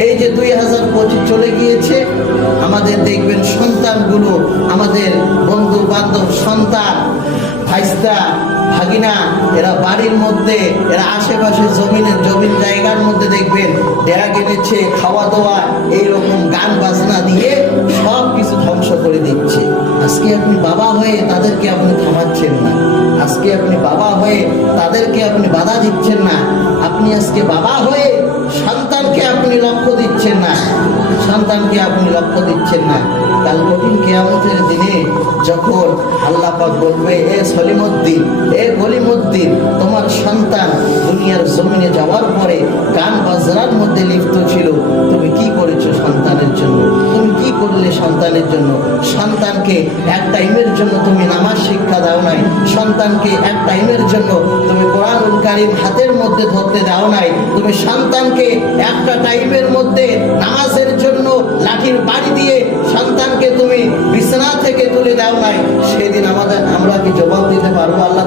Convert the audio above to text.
এই যে 2025 চলে গিয়েছে, আমাদের দেখবেন সন্তানগুলো, আমাদের বন্ধু বান্ধব সন্তান, ভাইস্তা ভাগিনা, এরা বাড়ির মধ্যে, এরা আশেপাশে জমিন জায়গার মধ্যে দেখবেন ড্যাগ এনেছে, খাওয়া দাওয়া এইরকম গান বাজনা দিয়ে সব কিছু ধ্বংস করে দিচ্ছে। আজকে আপনি বাবা হয়ে তাদেরকে আপনি থামাচ্ছেন না, আজকে আপনি বাবা হয়ে তাদেরকে আপনি বাধা দিচ্ছেন না, আপনি আজকে বাবা হয়ে সন্তানকে আপনি লক্ষ্য দিচ্ছেন না, সন্তানকে আপনি লক্ষ্য দিচ্ছেন না। কাল কঠিন কিয়ামতের দিনে যখন আল্লাহ পাক বলবে, এ সলিমউদ্দিন, এ গলিমউদ্দিন, তোমার সন্তান দুনিয়ার জমিনে যাওয়ার পরে গান বাজনার মধ্যে লিপ্ত ছিল, তুমি কি করেছো সন্তানের জন্য? তুমি কি করলে সন্তানের জন্য? সন্তানকে এক টাইমের জন্য তুমি নামাজ শিক্ষা দাও নাই, সন্তানকে এক টাইমের জন্য তুমি কোরআনুল কারীম হাতের মধ্যে ধরতে দাও নাই, তুমি সন্তানকে একটা টাইমের মধ্যে নামাজের জন্য লাঠির বাড়ি দিয়ে সন্তানকে তুমি বিছানা থেকে তুলে দাও নাই। সেদিন আমরা কি জবাব দিতে পারবো আল্লাহ